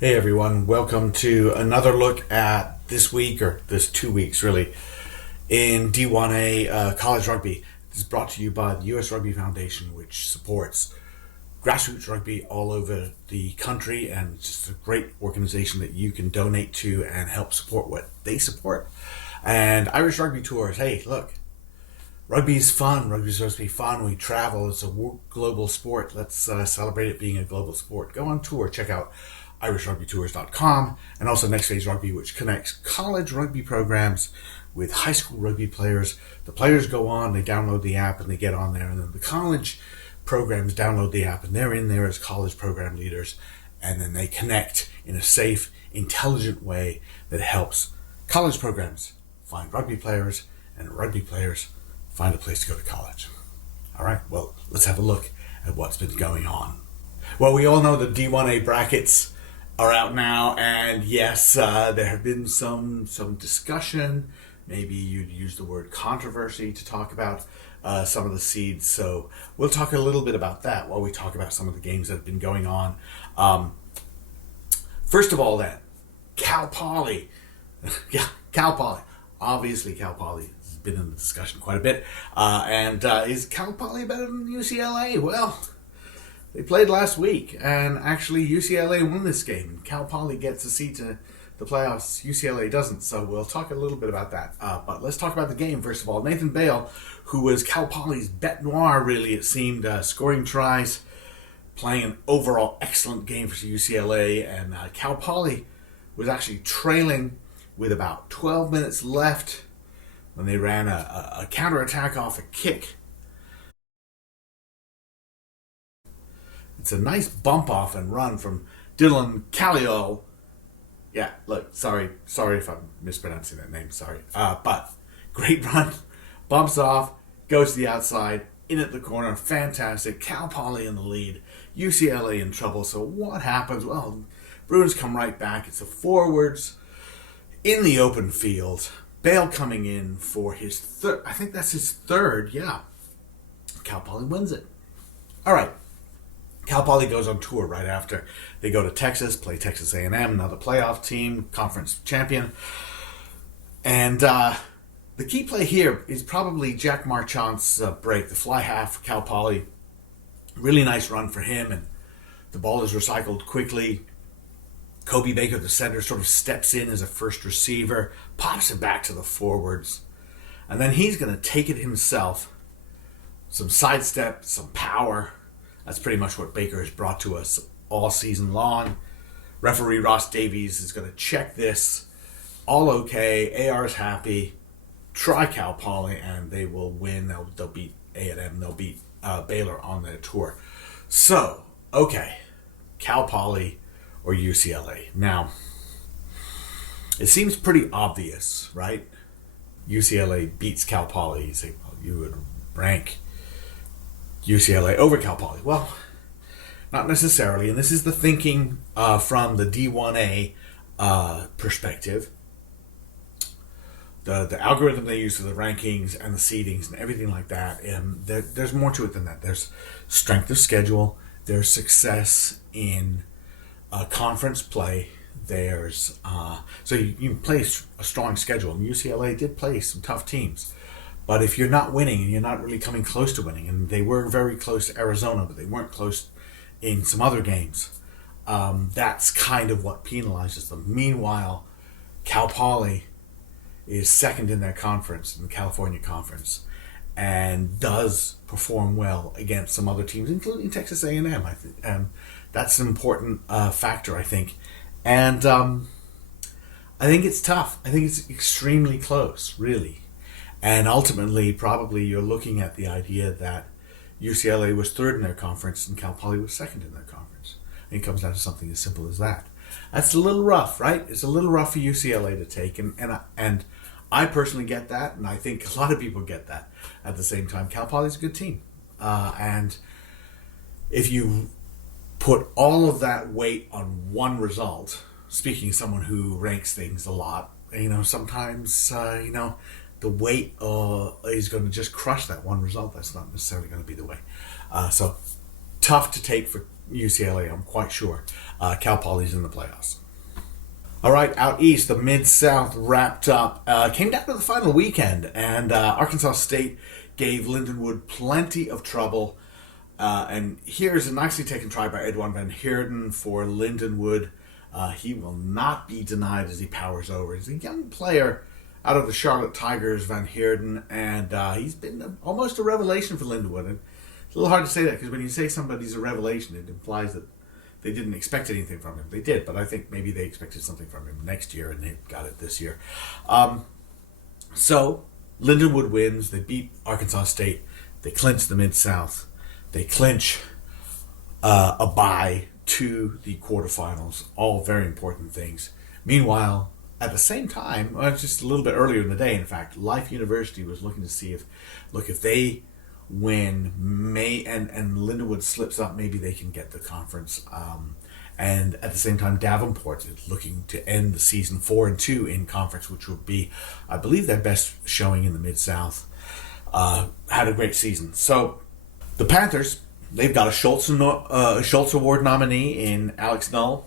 Hey everyone, welcome to another look at this week, or this 2 weeks really, in D1A College Rugby. This is brought to you by the US Rugby Foundation, which supports grassroots rugby all over the country, and it's just a great organization that you can donate to and help support what they support. And Irish Rugby Tours, hey, look, rugby is fun. Rugby is supposed to be fun. We travel. It's a global sport. Let's celebrate it being a global sport. Go on tour. Check out irishrugbytours.com, and also Next Phase Rugby, which connects college rugby programs with high school rugby players. The players go on, they download the app, and they get on there, and then the college programs download the app, and they're in there as college program leaders, and then they connect in a safe, intelligent way that helps college programs find rugby players, and rugby players find a place to go to college. All right, well, let's have a look at what's been going on. Well, we all know the D1A brackets are out now, and yes, there have been some discussion. Maybe you'd use the word controversy to talk about some of the seeds. So we'll talk a little bit about that while we talk about some of the games that have been going on. First of all, then, Cal Poly. Yeah, Cal Poly. Obviously, Cal Poly has been in the discussion quite a bit. And is Cal Poly better than UCLA? Well, they played last week, and actually UCLA won this game. Cal Poly gets a seat to the playoffs. UCLA doesn't, so we'll talk a little bit about that. But let's talk about the game, first of all. Nathan Bale, who was Cal Poly's bête noire, really, it seemed, scoring tries, playing an overall excellent game for UCLA, and Cal Poly was actually trailing with about 12 minutes left when they ran a counterattack off a kick. It's a nice bump off and run from Dylan Callio. Yeah, look, sorry if I'm mispronouncing that name, sorry. But great run, bumps off, goes to the outside, in at the corner, fantastic. Cal Poly in the lead, UCLA in trouble. So what happens? Well, Bruins come right back. It's the forwards in the open field. Bale coming in for his third, I think that's his third, yeah. Cal Poly wins it. All right. Cal Poly goes on tour right after. They go to Texas, play Texas A&M, another playoff team, conference champion. And the key play here is probably Jack Marchant's break, the fly half for Cal Poly. Really nice run for him, and the ball is recycled quickly. Kobe Baker, the center, sort of steps in as a first receiver, pops it back to the forwards, and then he's going to take it himself. Some sidestep, some power. That's pretty much what Baker has brought to us all season long. Referee Ross Davies is going to check this. All okay. AR is happy. Try Cal Poly, and they will win. They'll beat A&M. They'll beat Baylor on their tour. So, okay. Cal Poly or UCLA. Now, it seems pretty obvious, right? UCLA beats Cal Poly. You say, well, you would rank UCLA over Cal Poly. Well, not necessarily, and this is the thinking from the D1A perspective. The algorithm they use for the rankings and the seedings and everything like that, and there's more to it than that. There's strength of schedule, there's success in conference play, there's so you play a strong schedule, and UCLA did play some tough teams. But if you're not winning and you're not really coming close to winning, and they were very close to Arizona, but they weren't close in some other games, that's kind of what penalizes them. Meanwhile, Cal Poly is second in their conference, in the California Conference, and does perform well against some other teams, including Texas A&M. That's an important factor, I think. And I think it's tough. I think it's extremely close, really. And ultimately, probably you're looking at the idea that UCLA was third in their conference and Cal Poly was second in their conference. And it comes down to something as simple as that. That's a little rough, right? It's a little rough for UCLA to take. And I personally get that, and I think a lot of people get that. At the same time, Cal Poly's a good team. And if you put all of that weight on one result, speaking as someone who ranks things a lot, sometimes, the weight is going to just crush that one result. That's not necessarily going to be the way. So tough to take for UCLA, I'm quite sure. Cal Poly's in the playoffs. All right, out east, the Mid-South wrapped up. Came down to the final weekend, and Arkansas State gave Lindenwood plenty of trouble. And here's a nicely taken try by Edwin Van Heerden for Lindenwood. He will not be denied as he powers over. He's a young player out of the Charlotte Tigers, Van Heerden, and he's been almost a revelation for Lindenwood. And it's a little hard to say that because when you say somebody's a revelation, it implies that they didn't expect anything from him. They did, but I think maybe they expected something from him next year, and they got it this year. So Lindenwood wins. They beat Arkansas State. They clinch the Mid-South. They clinch a bye to the quarterfinals. All very important things. Meanwhile, at the same time, just a little bit earlier in the day, in fact, Life University was looking to see if they win and Lindenwood slips up, maybe they can get the conference. And at the same time, Davenport is looking to end the season 4-2 in conference, which would be, I believe, their best showing in the Mid-South. Had a great season. So the Panthers, they've got a Schultz Award nominee in Alex Null.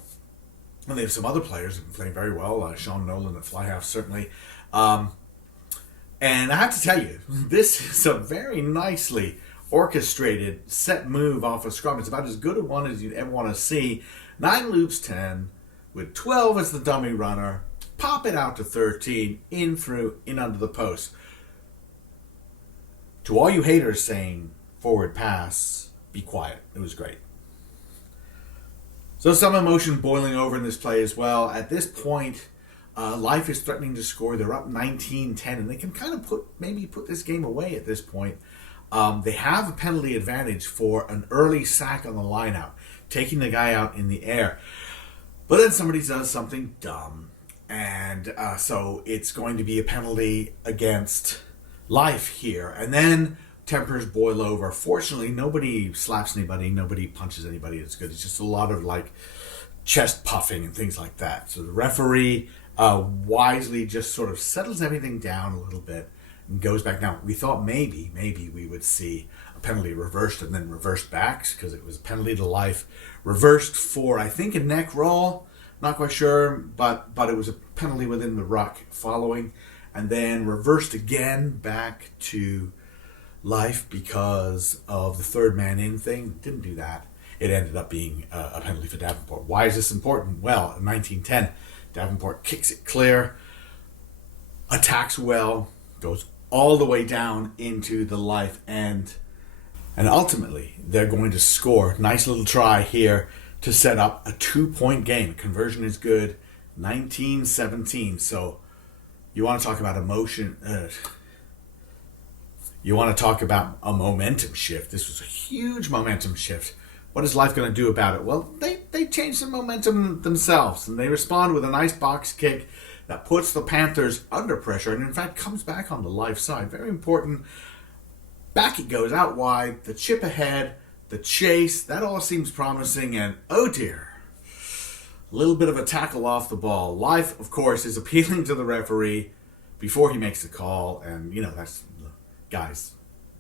And they have some other players who have been playing very well. Sean Nolan at fly half, certainly. And I have to tell you, this is a very nicely orchestrated set move off of scrum. It's about as good a one as you'd ever want to see. 9 loops 10, with 12 as the dummy runner. Pop it out to 13, in through, in under the post. To all you haters saying, forward pass, be quiet. It was great. So some emotion boiling over in this play as well. At this point, Life is threatening to score. They're up 19-10, and they can kind of put this game away at this point. They have a penalty advantage for an early sack on the line out, taking the guy out in the air. But then somebody does something dumb, and so it's going to be a penalty against Life here. And then tempers boil over. Fortunately, nobody slaps anybody, nobody punches anybody. It's good. It's just a lot of like chest puffing and things like that. So the referee wisely just sort of settles everything down a little bit and goes back. Now, we thought maybe we would see a penalty reversed and then reversed back because it was a penalty to Life. Reversed for, I think, a neck roll. Not quite sure, but it was a penalty within the ruck following. And then reversed again back to Life because of the third man in thing. Didn't do that. It ended up being a penalty for Davenport. Why is this important? Well, in 1910, Davenport kicks it clear, attacks well, goes all the way down into the Life end, and ultimately they're going to score. Nice little try here to set up a 2-point game. Conversion is good, 19-17. So you want to talk about emotion. You want to talk about a momentum shift. This was a huge momentum shift. What is Life going to do about it? Well, they changed the momentum themselves, and they respond with a nice box kick that puts the Panthers under pressure, and in fact comes back on the Life side. Very important. Back it goes, out wide, the chip ahead, the chase, that all seems promising, and oh dear, a little bit of a tackle off the ball. Life, of course, is appealing to the referee before he makes the call, and that's, guys,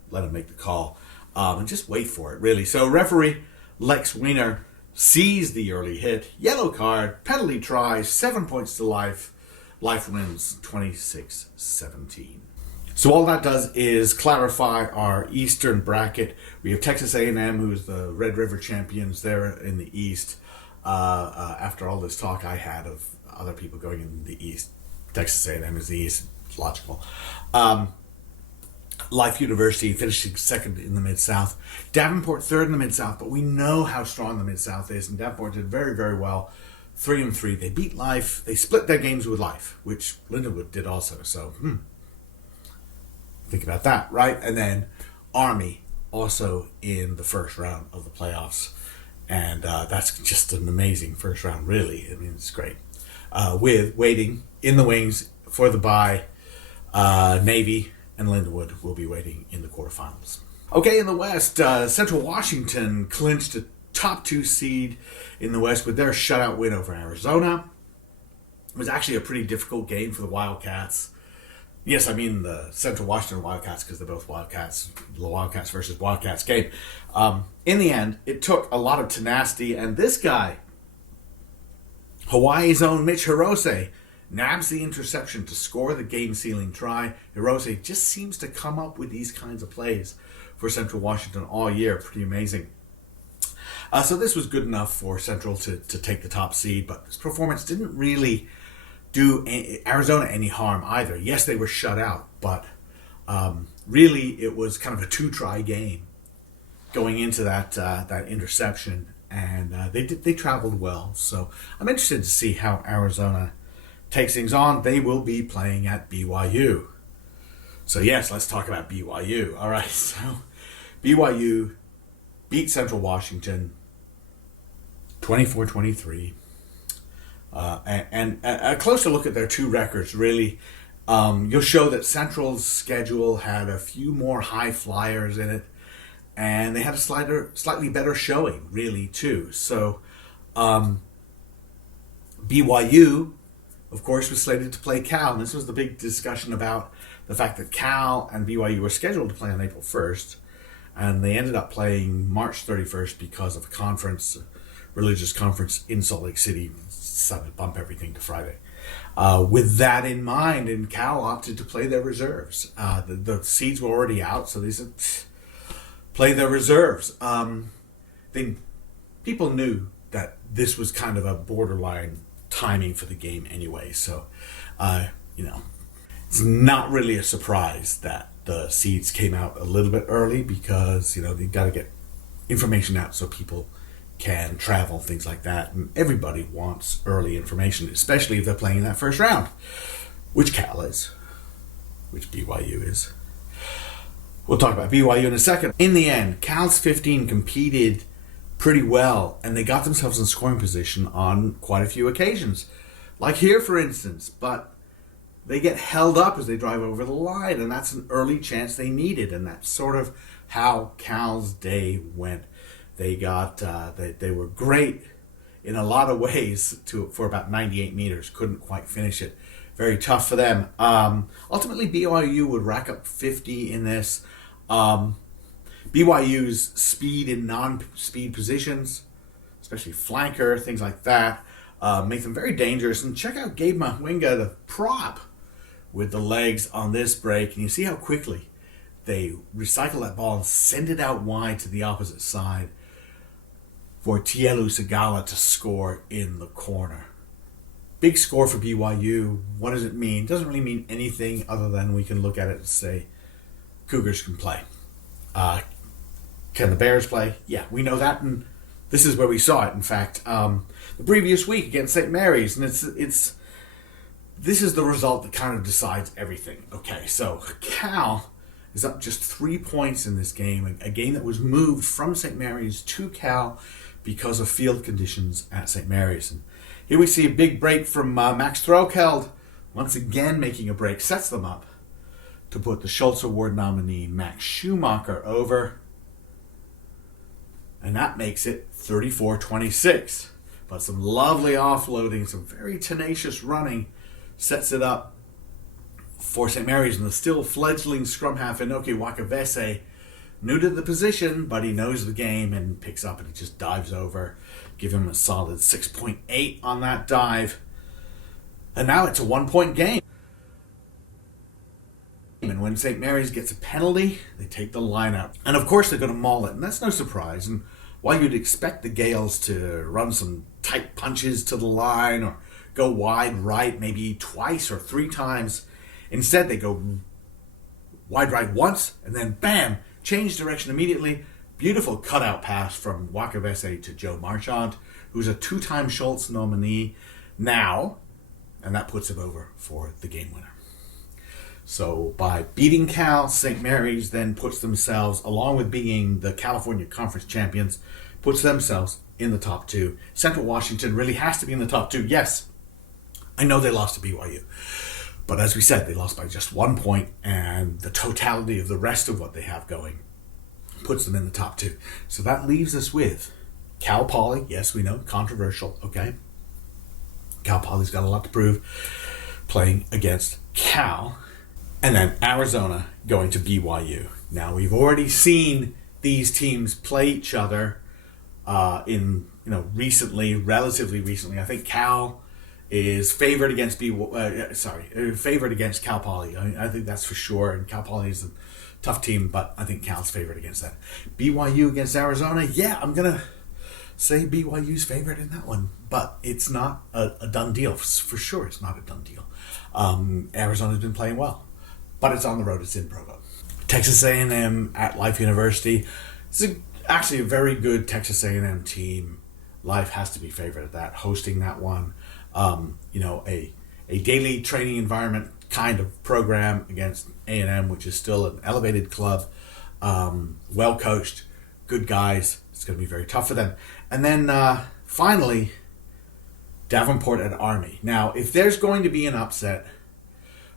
let him make the call, and just wait for it, really. So referee Lex Wiener sees the early hit, yellow card, penalty try, 7 points to Life. Life wins 26-17. So all that does is clarify our Eastern bracket. We have Texas A&M, who's the Red River champions there in the East. After all this talk I had of other people going in the East, Texas A&M is the East. It's logical. Life University finishing second in the Mid-South. Davenport third in the Mid-South, but we know how strong the Mid-South is, and Davenport did very, very well. 3-3. They beat Life. They split their games with Life, which Lindenwood did also. So, think about that, right? And then Army also in the first round of the playoffs. And that's just an amazing first round, really. I mean, it's great. With waiting in the wings for the bye, Navy and Lindenwood will be waiting in the quarterfinals. Okay, in the West, Central Washington clinched a top 2 seed in the West with their shutout win over Arizona. It was actually a pretty difficult game for the Wildcats. Yes, I mean the Central Washington Wildcats because they're both Wildcats, the Wildcats versus Wildcats game. In the end, it took a lot of tenacity, and this guy, Hawaii's own Mitch Hirose, nabs the interception to score the game-sealing try. Hirose just seems to come up with these kinds of plays for Central Washington all year. Pretty amazing. So this was good enough for Central to take the top seed, but this performance didn't really do Arizona any harm either. Yes, they were shut out, but really it was kind of a two-try game going into that interception, and they traveled well. So I'm interested to see how Arizona takes things on. They will be playing at BYU. So yes, let's talk about BYU. All right, so BYU beat Central Washington 24-23. And a closer look at their two records really, you'll show that Central's schedule had a few more high flyers in it, and they had a slightly better showing really too. So BYU, of course, was slated to play Cal, and this was the big discussion about the fact that Cal and BYU were scheduled to play on April 1st, and they ended up playing March 31st because of a religious conference in Salt Lake City, decided to bump everything to Friday. With that in mind, and Cal opted to play their reserves. The seeds were already out, so they said, play their reserves. People knew that this was kind of a borderline timing for the game anyway, so, it's not really a surprise that the seeds came out a little bit early because, they've got to get information out so people can travel, things like that. And everybody wants early information, especially if they're playing in that first round, which Cal is, which BYU is. We'll talk about BYU in a second. In the end, Cal's 15 competed pretty well, and they got themselves in scoring position on quite a few occasions. Like here, for instance, but they get held up as they drive over the line, and that's an early chance they needed, and that's sort of how Cal's day went. They were great in a lot of ways for about 98 meters. Couldn't quite finish it. Very tough for them. Ultimately, BYU would rack up 50 in this. BYU's speed in non-speed positions, especially flanker, things like that, make them very dangerous. And check out Gabe Mahwinga, the prop, with the legs on this break. And you see how quickly they recycle that ball and send it out wide to the opposite side for Tielu Segala to score in the corner. Big score for BYU. What does it mean? It doesn't really mean anything other than we can look at it and say Cougars can play. Can the Bears play? Yeah, we know that, and this is where we saw it. In fact, the previous week against St. Mary's, and this is the result that kind of decides everything. Okay, so Cal is up just 3 points in this game, a game that was moved from St. Mary's to Cal because of field conditions at St. Mary's. And here we see a big break from Max Throkeld, once again making a break, sets them up to put the Schultz Award nominee Max Schumacher over. And that makes it 34-26. But some lovely offloading, some very tenacious running sets it up for St. Mary's, and the still fledgling scrum half Inoki Wakavese, new to the position, but he knows the game and picks up and he just dives over. Give him a solid 6.8 on that dive. And now it's a 1 point game. And when St. Mary's gets a penalty, they take the line out. And of course they're going to maul it, and that's no surprise. And while you'd expect the Gales to run some tight punches to the line or go wide right maybe twice or 3 times, instead they go wide right once and then bam, change direction immediately. Beautiful cutout pass from Wakavese to Joe Marchant, who's a 2-time Schultz nominee now, and that puts him over for the game winner. So by beating Cal, St. Mary's then puts themselves, along with being the California Conference champions, puts themselves in the top 2. Central Washington really has to be in the top 2. Yes, I know they lost to BYU. But as we said, they lost by just 1 point, and the totality of the rest of what they have going puts them in the top 2. So that leaves us with Cal Poly. Yes, we know, controversial, okay? Cal Poly's got a lot to prove playing against Cal. And then Arizona going to BYU. Now we've already seen these teams play each other in recently, relatively recently. I think Cal is favored against favored against Cal Poly. I think that's for sure. And Cal Poly is a tough team, but I think Cal's favored against that. BYU against Arizona. Yeah, I'm gonna say BYU's favored in that one, but it's not a done deal. For sure, it's not a done deal. Arizona's been playing well, but it's on the road. It's in Provo. Texas A&M at Life University. It's actually a very good Texas A&M team. Life has to be favored at that, hosting that one. A daily training environment kind of program against A&M, which is still an elevated club, well coached, good guys. It's going to be very tough for them. And then finally, Davenport at Army. Now, if there's going to be an upset,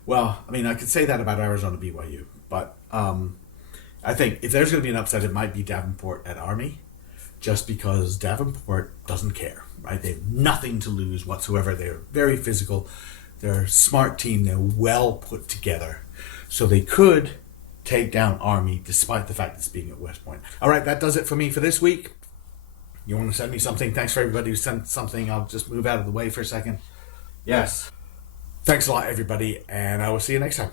well, I mean, I could say that about Arizona BYU, but I think if there's going to be an upset, it might be Davenport at Army, just because Davenport doesn't care, right? They have nothing to lose whatsoever. They're very physical. They're a smart team. They're well put together. So they could take down Army despite the fact it's being at West Point. All right, that does it for me for this week. You want to send me something? Thanks for everybody who sent something. I'll just move out of the way for a second. Yes. Thanks a lot, everybody, and I will see you next time.